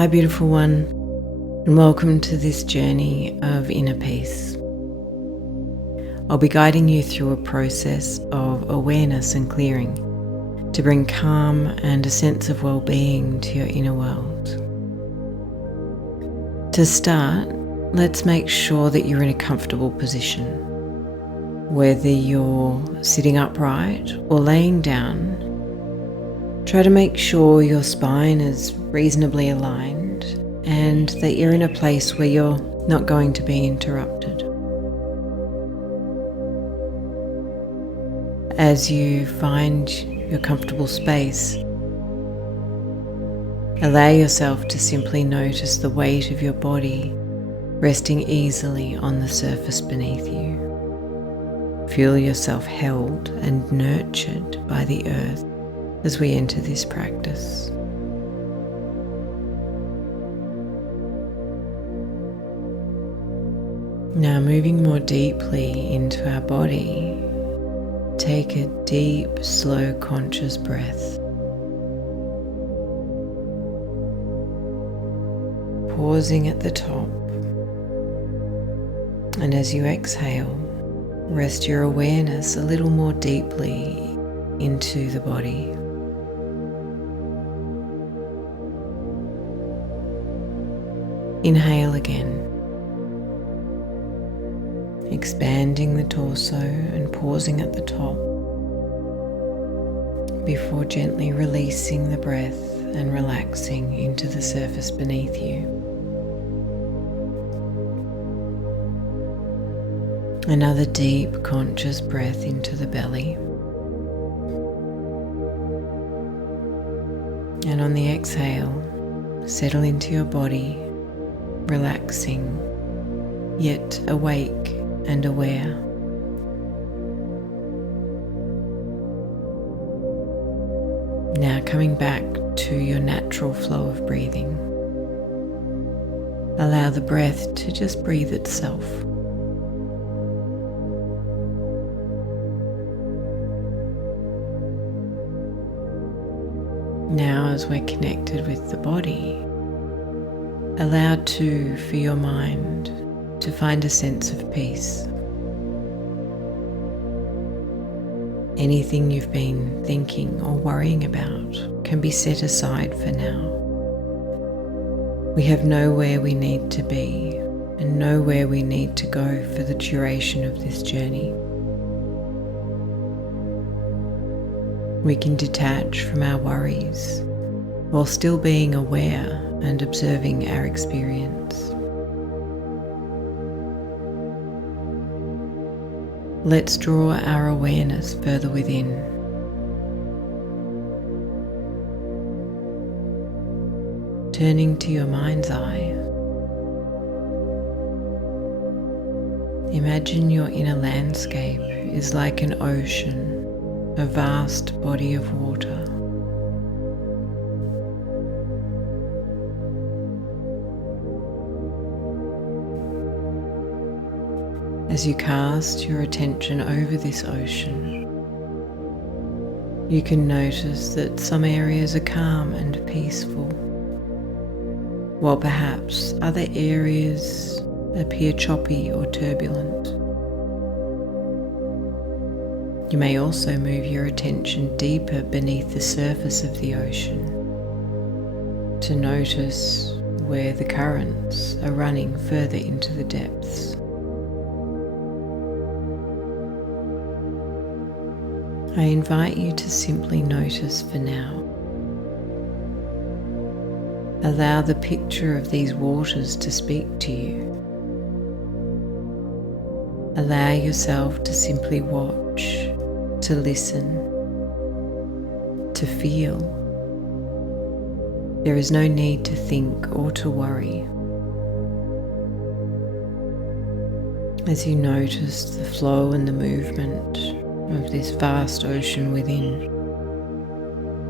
Hi beautiful one, and welcome to this journey of inner peace. I'll be guiding you through a process of awareness and clearing to bring calm and a sense of well-being to your inner world. To start, let's make sure that you're in a comfortable position. Whether you're sitting upright or laying down, try to make sure your spine is reasonably aligned and that you're in a place where you're not going to be interrupted. As you find your comfortable space, allow yourself to simply notice the weight of your body resting easily on the surface beneath you. Feel yourself held and nurtured by the earth as we enter this practice. Now, moving more deeply into our body, take a deep, slow, conscious breath. Pausing at the top, and as you exhale, rest your awareness a little more deeply into the body. Inhale again, expanding the torso and pausing at the top before gently releasing the breath and relaxing into the surface beneath you. Another deep conscious breath into the belly. And on the exhale, settle into your body, relaxing, yet awake and aware. Now coming back to your natural flow of breathing. Allow the breath to just breathe itself. Now, as we're connected with the body, allow too for your mind to find a sense of peace. Anything you've been thinking or worrying about can be set aside for now. We have nowhere we need to be and nowhere we need to go for the duration of this journey. We can detach from our worries while still being aware and observing our experience. Let's draw our awareness further within. Turning to your mind's eye, imagine your inner landscape is like an ocean, a vast body of water. As you cast your attention over this ocean, you can notice that some areas are calm and peaceful, while perhaps other areas appear choppy or turbulent. You may also move your attention deeper beneath the surface of the ocean to notice where the currents are running further into the depths. I invite you to simply notice for now. Allow the picture of these waters to speak to you. Allow yourself to simply watch, to listen, to feel. There is no need to think or to worry. As you notice the flow and the movement of this vast ocean within,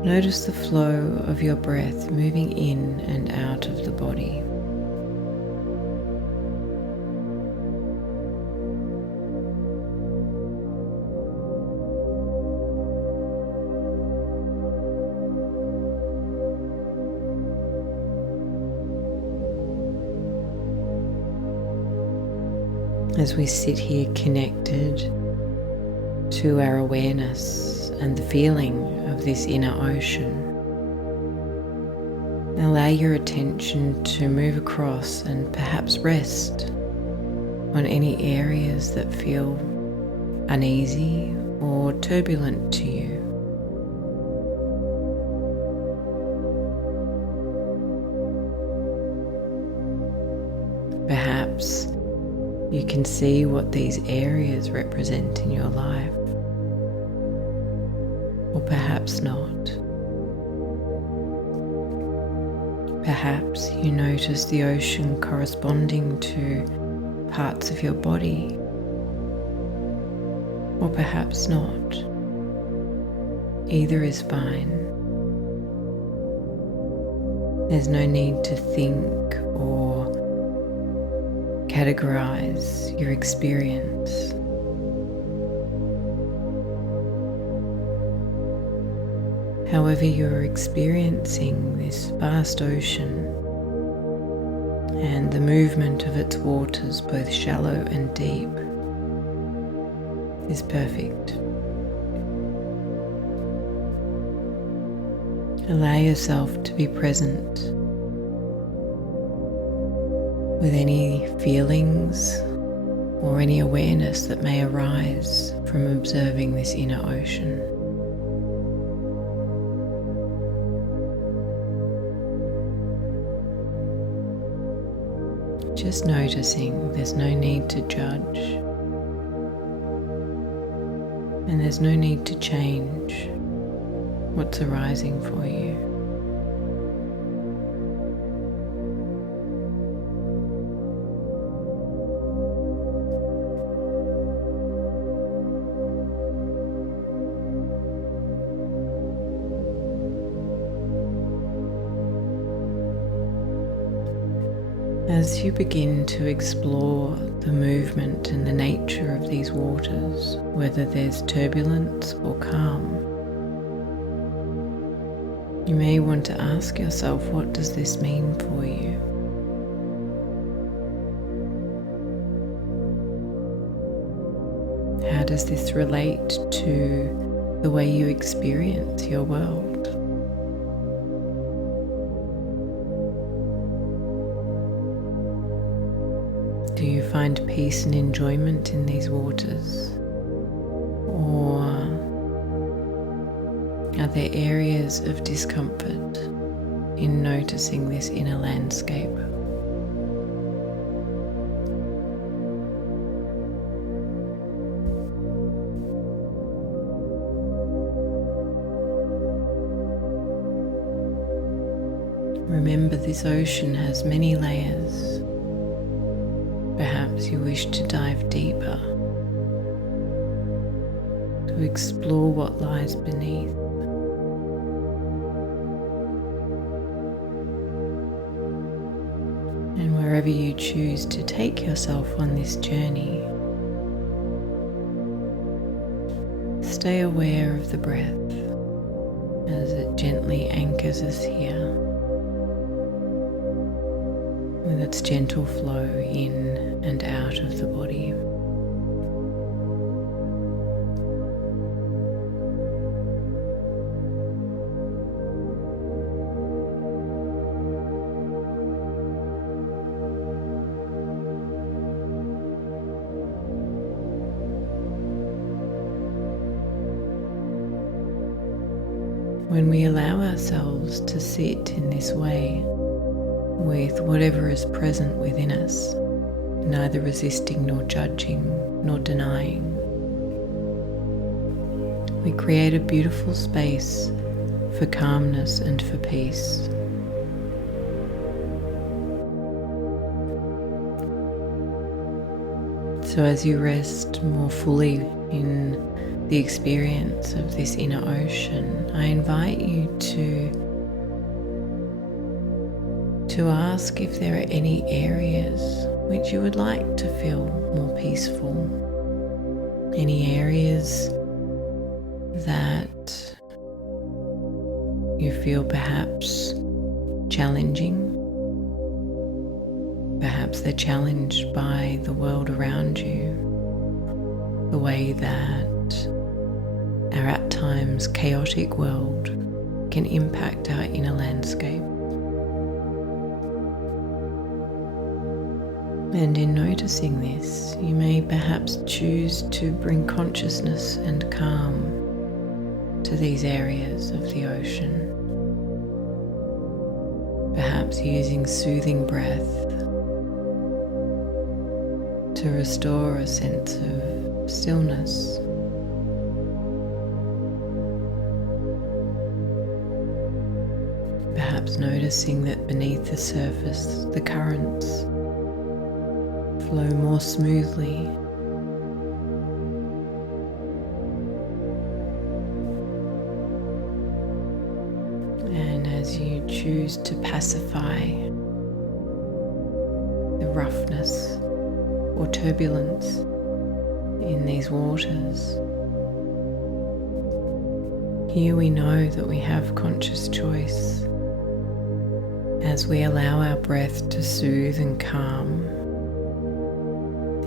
notice the flow of your breath moving in and out of the body. as we sit here connected to our awareness and the feeling of this inner ocean, allow your attention to move across and perhaps rest on any areas that feel uneasy or turbulent to you. Perhaps you can see what these areas represent in your life, or perhaps not. Perhaps you notice the ocean corresponding to parts of your body, or perhaps not. Either is fine. There's no need to think or categorize your experience. However you're experiencing this vast ocean and the movement of its waters, both shallow and deep, is perfect. Allow yourself to be present with any feelings or any awareness that may arise from observing this inner ocean. Just noticing, there's no need to judge, and there's no need to change what's arising for you. As you begin to explore the movement and the nature of these waters, whether there's turbulence or calm, you may want to ask yourself, what does this mean for you? How does this relate to the way you experience your world? Do you find peace and enjoyment in these waters? Or are there areas of discomfort in noticing this inner landscape? Remember, this ocean has many layers. Perhaps you wish to dive deeper, to explore what lies beneath. And wherever you choose to take yourself on this journey, stay aware of the breath as it gently anchors us here, with its gentle flow in and out of the body. When we allow ourselves to sit in this way, with whatever is present within us, neither resisting nor judging nor denying, we create a beautiful space for calmness and for peace. So as you rest more fully in the experience of this inner ocean, I invite you to ask if there are any areas which you would like to feel more peaceful, any areas that you feel perhaps challenging, Perhaps they're challenged by the world around you, the way that our at times chaotic world can impact our inner landscape. And in noticing this, you may perhaps choose to bring consciousness and calm to these areas of the ocean. Perhaps using soothing breath to restore a sense of stillness. Perhaps noticing that beneath the surface, the currents flow more smoothly. And as you choose to pacify the roughness or turbulence in these waters, here we know that we have conscious choice as we allow our breath to soothe and calm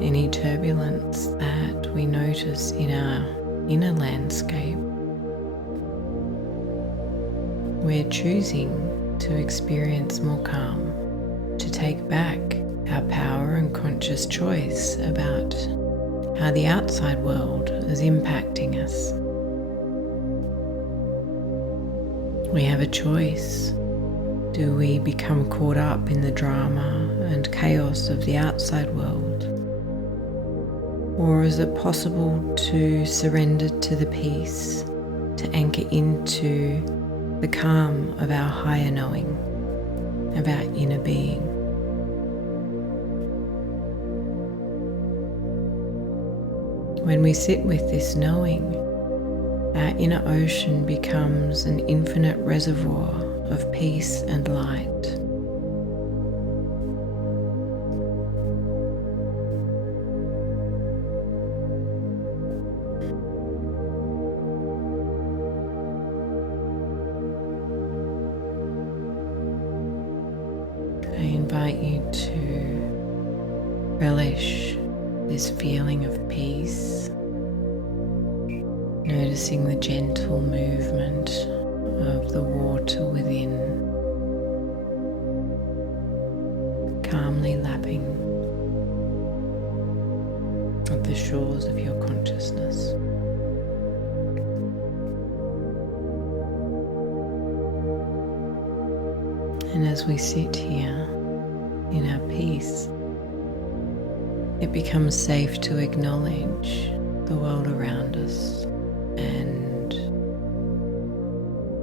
any turbulence that we notice in our inner landscape. We're choosing to experience more calm, to take back our power and conscious choice about how the outside world is impacting us. We have a choice. Do we become caught up in the drama and chaos of the outside world? Or is it possible to surrender to the peace, to anchor into the calm of our higher knowing, of our inner being? When we sit with this knowing, our inner ocean becomes an infinite reservoir of peace and light. I invite you to relish this feeling of peace, noticing the gentle movement of the water within, calmly lapping at the shores of your consciousness. And as we sit here in our peace, it becomes safe to acknowledge the world around us, and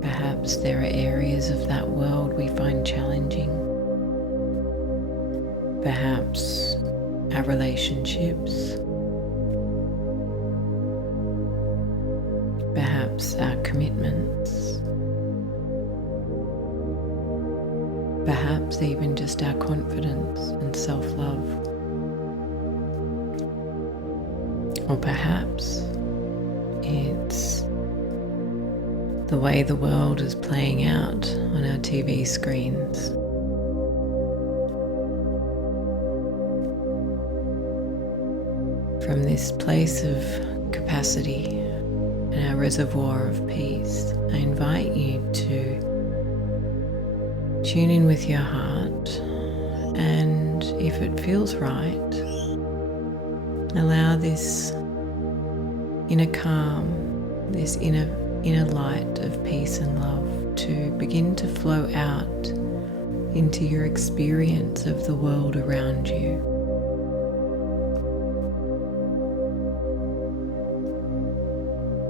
perhaps there are areas of that world we find challenging. Perhaps our relationships, perhaps our commitments, perhaps even just our confidence and self-love. Or perhaps it's the way the world is playing out on our TV screens. From this place of capacity and our reservoir of peace, I invite you to tune in with your heart, and if it feels right, allow this inner calm, this inner light of peace and love to begin to flow out into your experience of the world around you.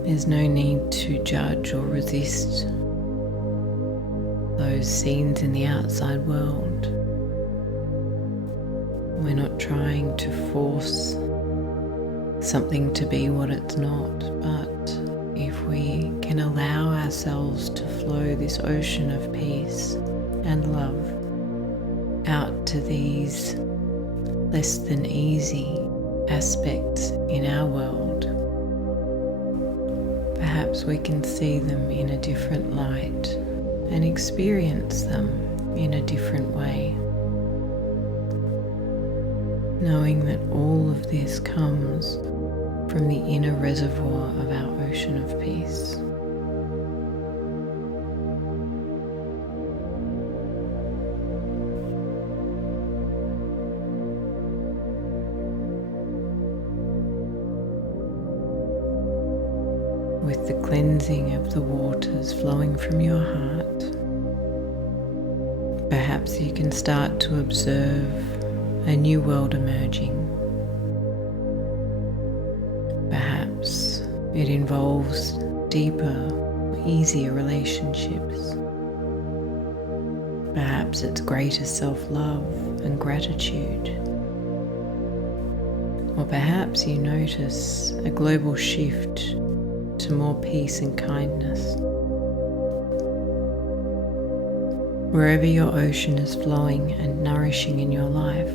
There's no need to judge or resist those scenes in the outside world. We're not trying to force something to be what it's not, but if we can allow ourselves to flow this ocean of peace and love out to these less than easy aspects in our world, perhaps we can see them in a different light and experience them in a different way. knowing that all of this comes from the inner reservoir of our ocean of peace. With the cleansing of the waters flowing from your heart, perhaps you can start to observe a new world emerging. Perhaps it involves deeper, easier relationships. Perhaps it's greater self-love and gratitude. Or perhaps you notice a global shift to more peace and kindness. Wherever your ocean is flowing and nourishing in your life,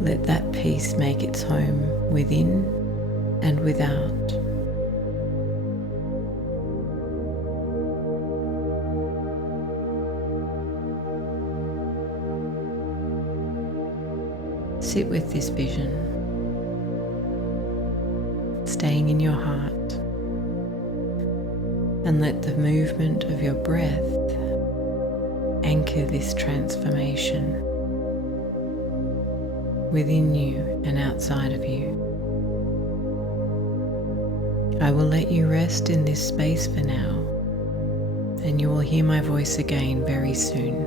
let that peace make its home within and without. Sit with this vision, staying in your heart, and let the movement of your breath anchor this transformation within you and outside of you. I will let you rest in this space for now, and you will hear my voice again very soon.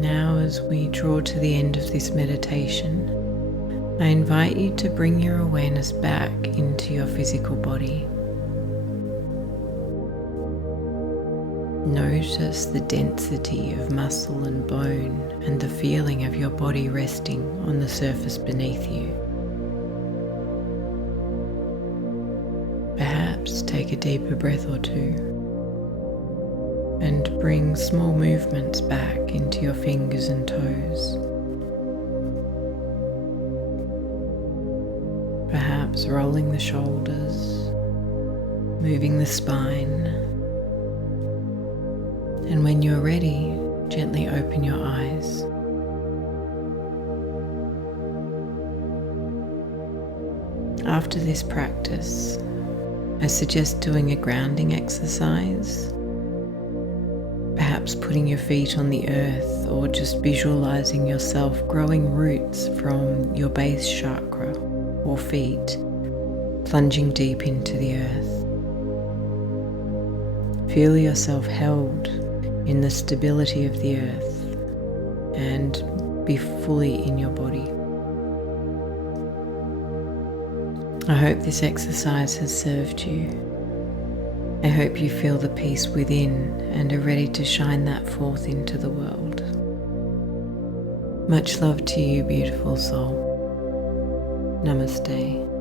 Now, as we draw to the end of this meditation, I invite you to bring your awareness back into your physical body. Notice the density of muscle and bone and the feeling of your body resting on the surface beneath you. Perhaps take a deeper breath or two and bring small movements back into your fingers and toes. Perhaps rolling the shoulders, moving the spine, and when you're ready, gently open your eyes. After this practice, I suggest doing a grounding exercise. Perhaps putting your feet on the earth or just visualizing yourself growing roots from your base chakra or feet, plunging deep into the earth. Feel yourself held in the stability of the earth and be fully in your body. I hope this exercise has served you. I hope you feel the peace within and are ready to shine that forth into the world. Much love to you, beautiful soul. Namaste.